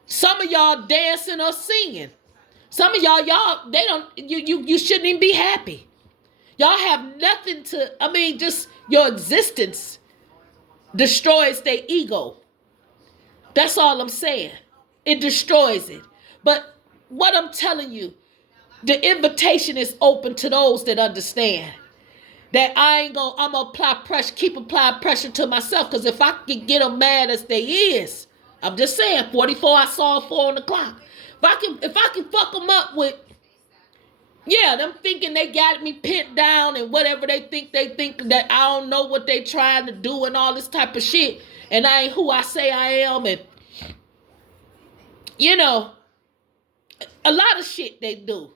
Some of y'all dancing or singing. Some of y'all, they don't, you shouldn't even be happy. Y'all have nothing to, just your existence destroys their ego. That's all I'm saying. It destroys it. But what I'm telling you, the invitation is open to those that understand that I'm going to apply pressure, keep applying pressure to myself. Because if I can get them mad as they is, I'm just saying, 44, I saw 4 on the clock. If I can fuck them up with, yeah, them thinking they got me pinned down and whatever they think that I don't know what they trying to do and all this type of shit. And I ain't who I say I am. And, a lot of shit they do.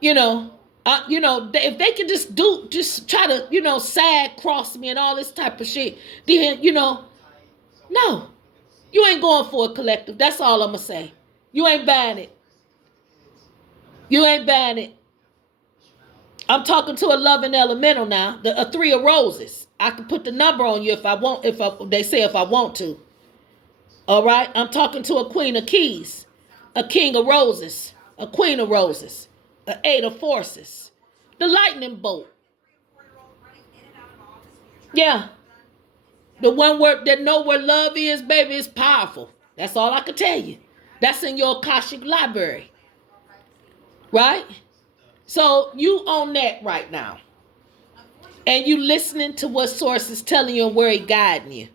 If they can just try to, side cross me and all this type of shit, then, no, you ain't going for a collective. That's all I'm going to say. You ain't buying it. You ain't buying it. I'm talking to a loving elemental now, a 3 of roses. I can put the number on you if I want, they say if I want to. All right. I'm talking to a queen of keys, a king of roses, a queen of roses, an 8 of forces, the lightning bolt. Yeah. The one word that know where love is, baby, is powerful. That's all I can tell you. That's in your Akashic library. Right? So you own that right now. And you listening to what source is telling you and where he guiding you.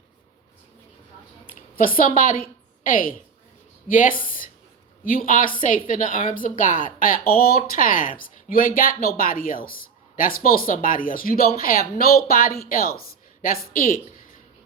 For somebody, hey, yes, you are safe in the arms of God at all times. You ain't got nobody else. That's for somebody else. You don't have nobody else. That's it.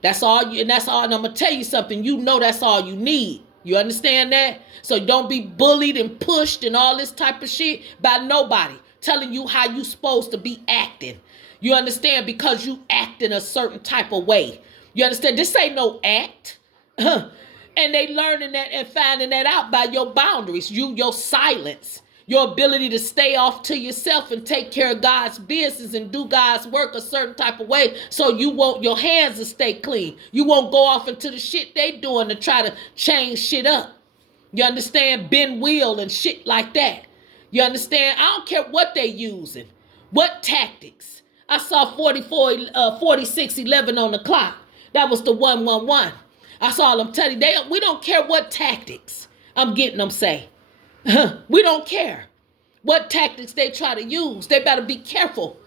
That's all you, and that's all. And I'm gonna tell you something. You know that's all you need. You understand that? So don't be bullied and pushed and all this type of shit by nobody telling you how you supposed to be acting. You understand? Because you act in a certain type of way. You understand? This ain't no act. And they learning that and finding that out by your boundaries, your silence, your ability to stay off to yourself and take care of God's business and do God's work a certain type of way, so your hands will stay clean. You won't go off into the shit they doing to try to change shit up. You understand? Bend wheel and shit like that. You understand? I don't care what they using, what tactics. I saw 4611 on the clock. That was the 111. That's all I'm telling you. We don't care what tactics I'm getting them say. We don't care what tactics they try to use. They better be careful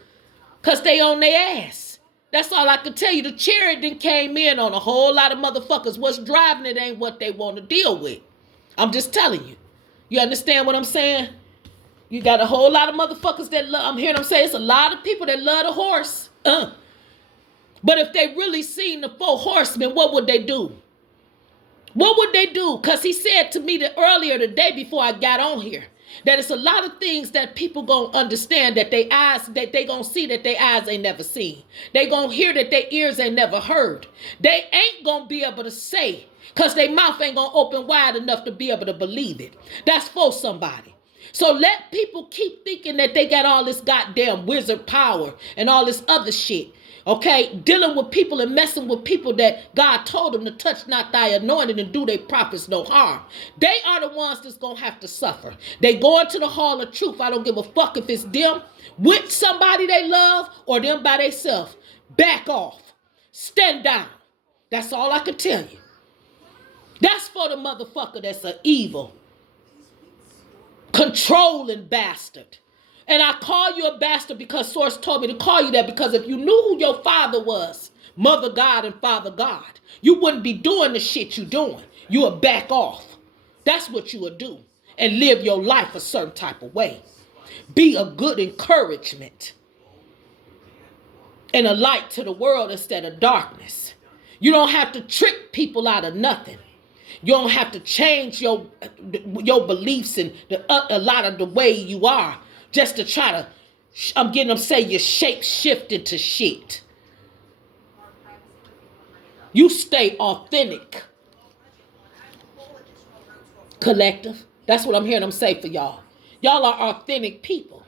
because they on their ass. That's all I can tell you. The chariot then came in on a whole lot of motherfuckers. What's driving it ain't what they want to deal with. I'm just telling you. You understand what I'm saying? You got a whole lot of motherfuckers that love. I'm hearing them say it's a lot of people that love the horse. But if they really seen the 4 horsemen, what would they do? What would they do? Because he said to me that earlier today before I got on here, that it's a lot of things that people gonna understand that they gonna see that their eyes ain't never seen. They gonna hear that their ears ain't never heard. They ain't gonna be able to say because their mouth ain't gonna open wide enough to be able to believe it. That's for somebody. So let people keep thinking that they got all this goddamn wizard power and all this other shit. Okay, dealing with people and messing with people that God told them to touch not thy anointed and do their prophets no harm. They are the ones that's going to have to suffer. They go into the hall of truth. I don't give a fuck if it's them with somebody they love or them by themselves. Back off. Stand down. That's all I can tell you. That's for the motherfucker that's an evil, controlling bastard. And I call you a bastard because Source told me to call you that, because if you knew who your father was, Mother God and Father God, you wouldn't be doing the shit you doing. You would back off. That's what you would do. And live your life a certain type of way. Be a good encouragement and a light to the world instead of darkness. You don't have to trick people out of nothing. You don't have to change your beliefs and a lot of the way you are just to try to, I'm getting them say you shape shift into shit. You stay authentic. Collective. That's what I'm hearing them say for y'all. Y'all are authentic people.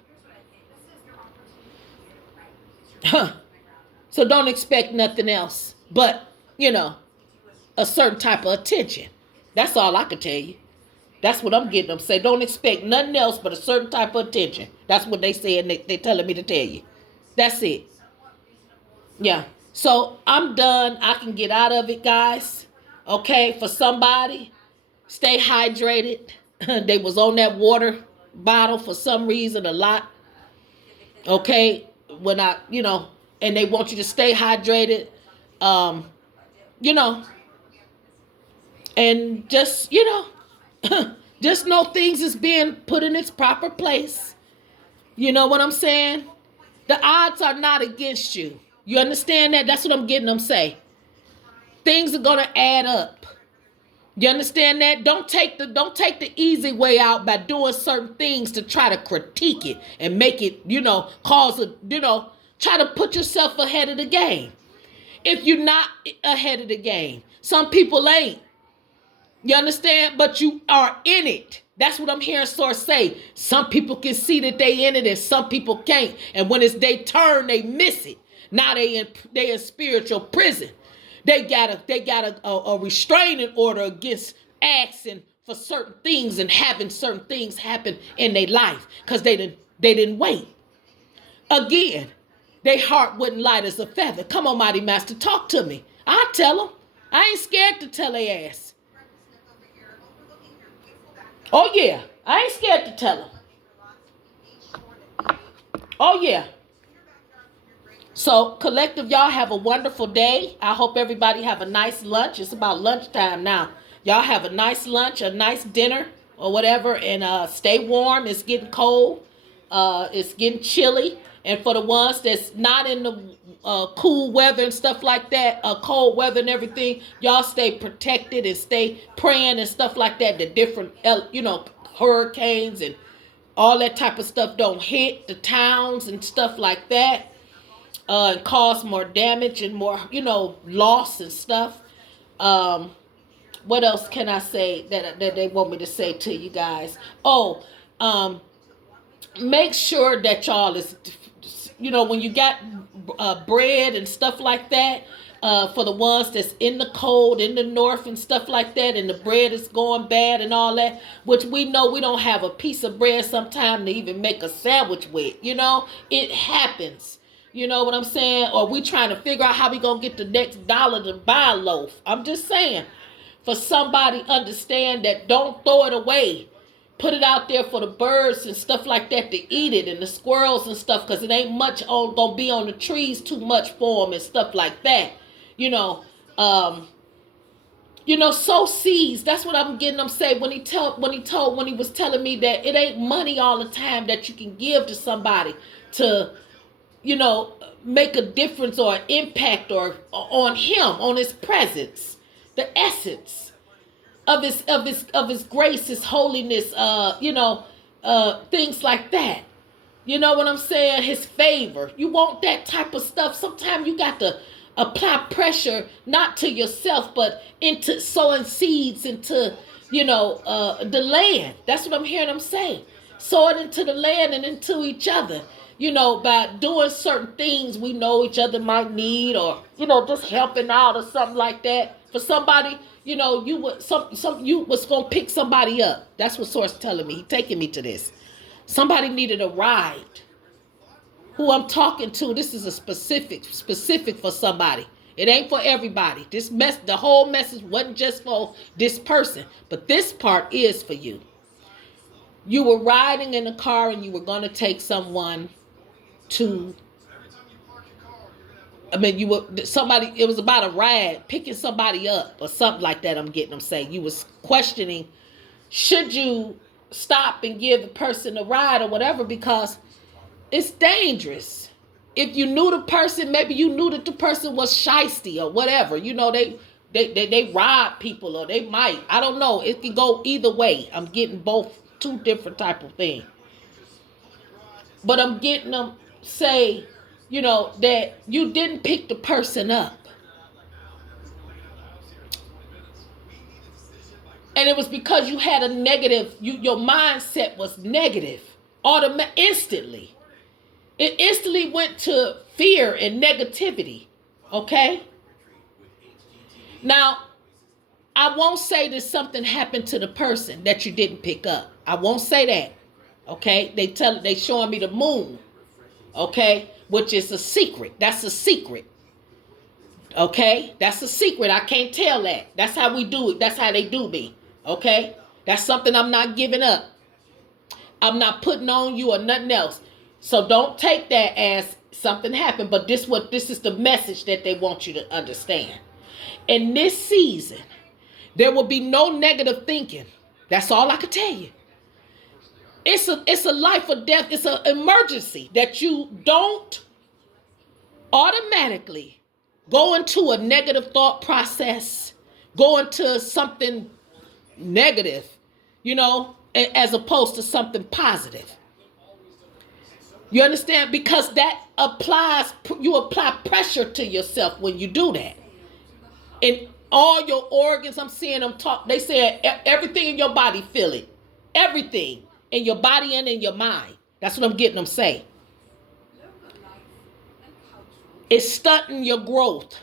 So don't expect nothing else but, a certain type of attention. That's all I can tell you. That's what I'm getting them say. Don't expect nothing else but a certain type of attention. That's what they say, and they're telling me to tell you. That's it. Yeah. So I'm done. I can get out of it, guys. Okay. For somebody, stay hydrated. They was on that water bottle for some reason a lot. Okay. When and they want you to stay hydrated. And just, just know things is being put in its proper place. You know what I'm saying? The odds are not against you. You understand that? That's what I'm getting them say. Things are gonna add up. You understand that? Don't take the easy way out by doing certain things to try to critique it and make it, try to put yourself ahead of the game. If you're not ahead of the game, some people ain't. You understand? But you are in it. That's what I'm hearing Source say. Some people can see that they in it and some people can't. And when it's their turn, they miss it. Now they in spiritual prison. They got a restraining order against asking for certain things and having certain things happen in their life because they didn't wait. Again, They heart wouldn't light as a feather. Come on, mighty master, talk to me. I'll tell them. I ain't scared to tell their ass. Oh, yeah. I ain't scared to tell them. Oh, yeah. So, collective, y'all have a wonderful day. I hope everybody have a nice lunch. It's about lunchtime now. Y'all have a nice lunch, a nice dinner, or whatever, and stay warm. It's getting cold. It's getting chilly. And for the ones that's not in the cool weather and stuff like that, cold weather and everything, y'all stay protected and stay praying and stuff like that. The different, hurricanes and all that type of stuff don't hit the towns and stuff like that. And cause more damage and more, loss and stuff. What else can I say that they want me to say to you guys? Oh, make sure that y'all is, when you got bread and stuff like that, for the ones that's in the cold, in the north and stuff like that, and the bread is going bad and all that, which we know we don't have a piece of bread sometime to even make a sandwich with, it happens. You know what I'm saying? Or we trying to figure out how we going to get the next dollar to buy a loaf. I'm just saying, for somebody understand that, don't throw it away. Put it out there for the birds and stuff like that to eat it, and the squirrels and stuff, because it ain't much going to be on the trees too much for them and stuff like that. Sow seeds. That's what I'm getting them say when he was telling me that it ain't money all the time that you can give to somebody to, make a difference or an impact or on him, on his presence, the essence of his grace, his holiness, things like that. You know what I'm saying? His favor. You want that type of stuff. Sometimes you got to apply pressure, not to yourself, but into sowing seeds into, the land. That's what I'm hearing them say. Sow it into the land and into each other. By doing certain things we know each other might need, or, just helping out or something like that. For somebody, you was going to pick somebody up. That's what Source telling me. He taking me to this. Somebody needed a ride. Who I'm talking to, this is a specific for somebody. It ain't for everybody. The whole message wasn't just for this person, but this part is for you. You were riding in a car and you were going to take someone to, it was about a ride, picking somebody up or something like that. I'm getting them saying you was questioning, should you stop and give the person a ride or whatever, because it's dangerous. If you knew the person, maybe you knew that the person was shysty or whatever, they rob people, or they might, I don't know. It can go either way. I'm getting both, two different type of things. But I'm getting them say, that you didn't pick the person up. And it was because you had a negative, your mindset was negative. Instantly. It instantly went to fear and negativity. Okay? Now, I won't say that something happened to the person that you didn't pick up. I won't say that. Okay? They showing me the moon. Okay? Which is a secret. That's a secret. Okay? That's a secret. I can't tell that. That's how we do it. That's how they do me. Okay? That's something I'm not giving up. I'm not putting on you or nothing else. So don't take that as something happened. But this is the message that they want you to understand. In this season, there will be no negative thinking. That's all I can tell you. It's a life or death. It's an emergency that you don't automatically go into a negative thought process, go into something negative, as opposed to something positive. You understand? Because that you apply pressure to yourself when you do that. And all your organs, I'm seeing them talk, they say everything in your body feel it. Everything in your body and in your mind. That's what I'm getting them say. It's stunting your growth.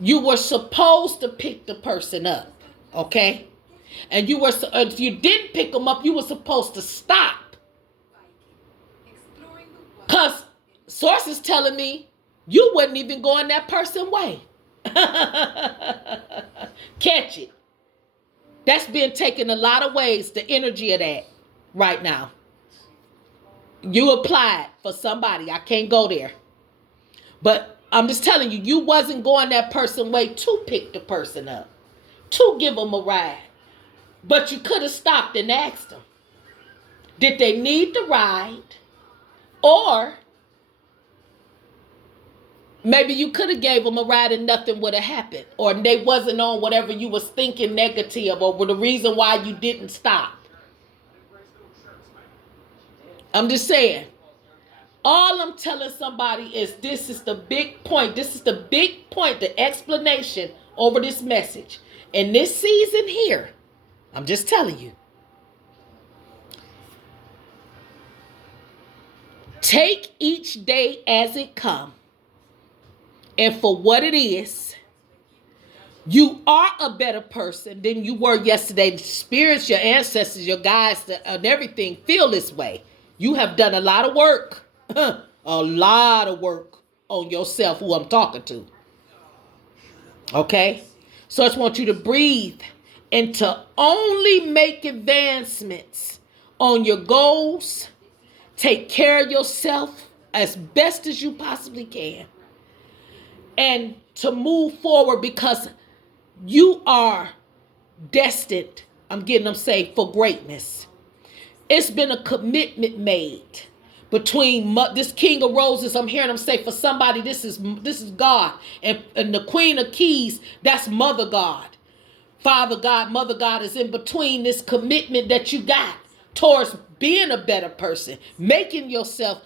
You were supposed to pick the person up, okay? And if you didn't pick them up, you were supposed to stop. Because Sources telling me you wasn't even going that person's way. Catch it. That's being taken a lot of ways, the energy of that right now. You applied for somebody. I can't go there. But I'm just telling you, you wasn't going that person's way to pick the person up, to give them a ride. But you could have stopped and asked them, did they need the ride? Or maybe you could have gave them a ride and nothing would have happened. Or they wasn't on whatever you was thinking negative or the reason why you didn't stop. I'm just saying. All I'm telling somebody is this is the big point. This is the big point, the explanation over this message. In this season here, I'm just telling you. Take each day as it comes. And for what it is, you are a better person than you were yesterday. The spirits, your ancestors, your guides, and everything feel this way. You have done a lot of work. A lot of work on yourself, who I'm talking to. Okay? So I just want you to breathe and to only make advancements on your goals. Take care of yourself as best as you possibly can. And to move forward because you are destined, I'm getting them say, for greatness. It's been a commitment made between this King of Roses. I'm hearing them say for somebody, this is God. And the Queen of Keys, that's Mother God. Father God, Mother God is in between this commitment that you got towards being a better person, making yourself,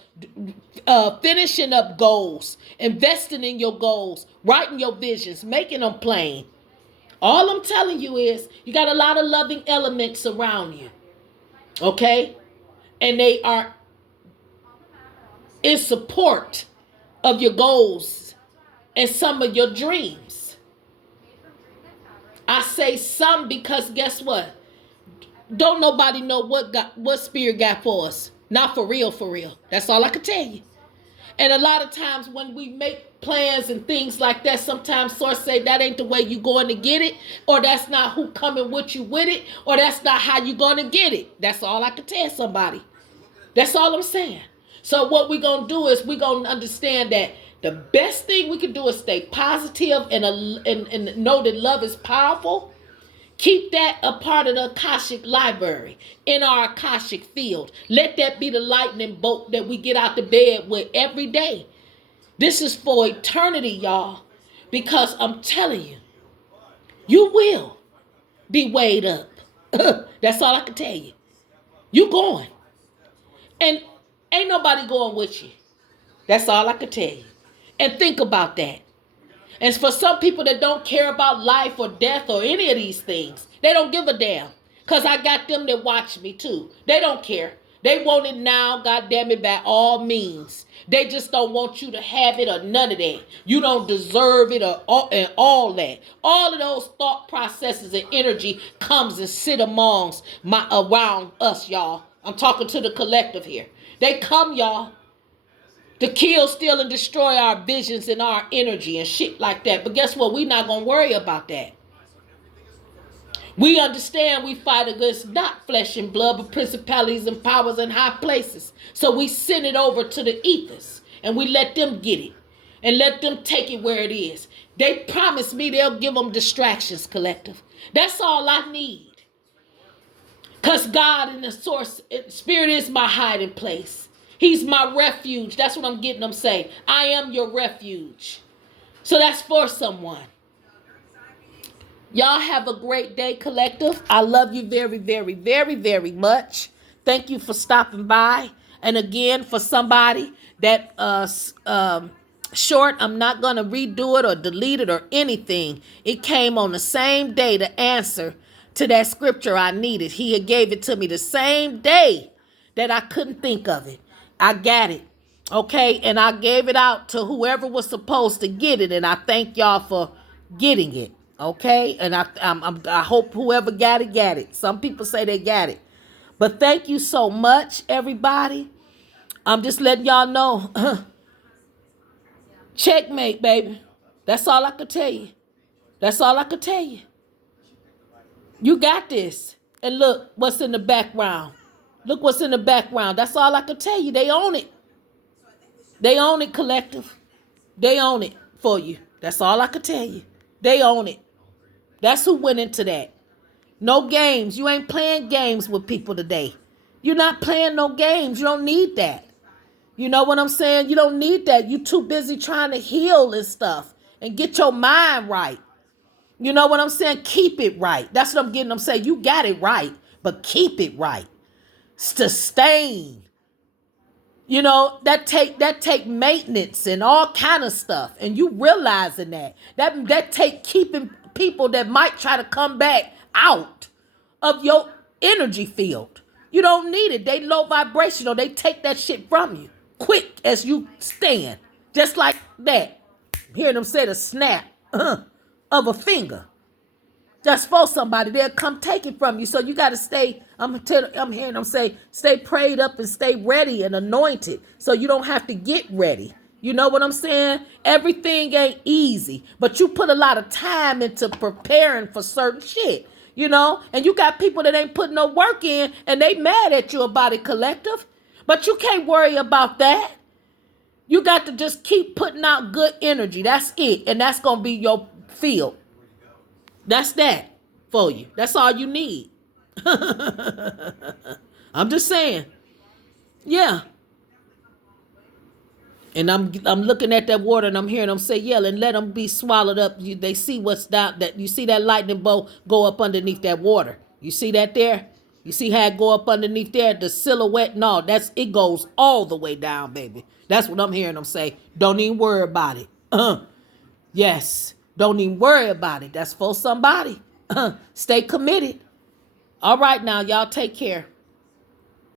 finishing up goals, investing in your goals, writing your visions, making them plain. All I'm telling you is you got a lot of loving elements around you. Okay? And they are in support of your goals and some of your dreams. I say some because guess what? Don't nobody know what spirit got for us. Not for real, for real. That's all I can tell you. And a lot of times when we make plans and things like that, sometimes source say that ain't the way you going to get it, or that's not who coming with you with it, or that's not how you going to get it. That's all I can tell somebody. That's all I'm saying. So what we're going to do is we're going to understand that the best thing we can do is stay positive and know that love is powerful. Keep that a part of the Akashic library in our Akashic field. Let that be the lightning bolt that we get out the bed with every day. This is for eternity, y'all. Because I'm telling you, you will be weighed up. That's all I can tell you. You going. And ain't nobody going with you. That's all I can tell you. And think about that. And for some people that don't care about life or death or any of these things, they don't give a damn. Because I got them that watch me too. They don't care. They want it now, goddamn it, by all means. They just don't want you to have it or none of that. You don't deserve it or all that. All of those thought processes and energy comes and sit around us, y'all. I'm talking to the collective here. They come, y'all, to kill, steal, and destroy our visions and our energy and shit like that. But guess what? We're not going to worry about that. We understand we fight against not flesh and blood, but principalities and powers in high places. So we send it over to the ethers and we let them get it and let them take it where it is. They promise me they'll give them distractions, collective. That's all I need. Because God and the source, spirit is my hiding place. He's my refuge. That's what I'm getting them say. I am your refuge. So that's for someone. Y'all have a great day, collective. I love you very, very, very, very much. Thank you for stopping by. And again, for somebody that short, I'm not going to redo it or delete it or anything. It came on the same day, the answer to that scripture I needed. He had gave it to me the same day that I couldn't think of it. I got it. Okay. And I gave it out to whoever was supposed to get it. And I thank y'all for getting it. Okay. And I hope whoever got it. Some people say they got it. But thank you so much, everybody. I'm just letting y'all know Checkmate, baby. That's all I could tell you. That's all I could tell you. You got this. And look what's in the background. Look what's in the background. That's all I could tell you. They own it. They own it, collective. They own it for you. That's all I could tell you. They own it. That's who went into that. No games. You ain't playing games with people today. You're not playing no games. You don't need that. You know what I'm saying? You don't need that. You too busy trying to heal and stuff and get your mind right. You know what I'm saying? Keep it right. That's what I'm getting. I'm saying you got it right, but keep it right. Sustain. You know, that take maintenance and all kind of stuff. And you realizing that take keeping people that might try to come back out of your energy field. You don't need it. They low vibrational. They take that shit from you quick as you stand. Just like that. Hearing them say the snap of a finger. That's for somebody. They'll come take it from you. So you got to stay, I'm hearing them say, stay prayed up and stay ready and anointed so you don't have to get ready. You know what I'm saying? Everything ain't easy, but you put a lot of time into preparing for certain shit, you know? And you got people that ain't putting no work in and they mad at you about it, collective. But you can't worry about that. You got to just keep putting out good energy. That's it. And that's going to be your field. That's that for you. That's all you need. I'm just saying. Yeah. And I'm looking at that water and I'm hearing them say, yeah, and let them be swallowed up. They see what's down. That you see that lightning bolt go up underneath that water. You see that there? You see how it go up underneath there? The silhouette? No, it goes all the way down, baby. That's what I'm hearing them say. Don't even worry about it. Yes. Don't even worry about it. That's for somebody. Stay committed. All right now, y'all take care.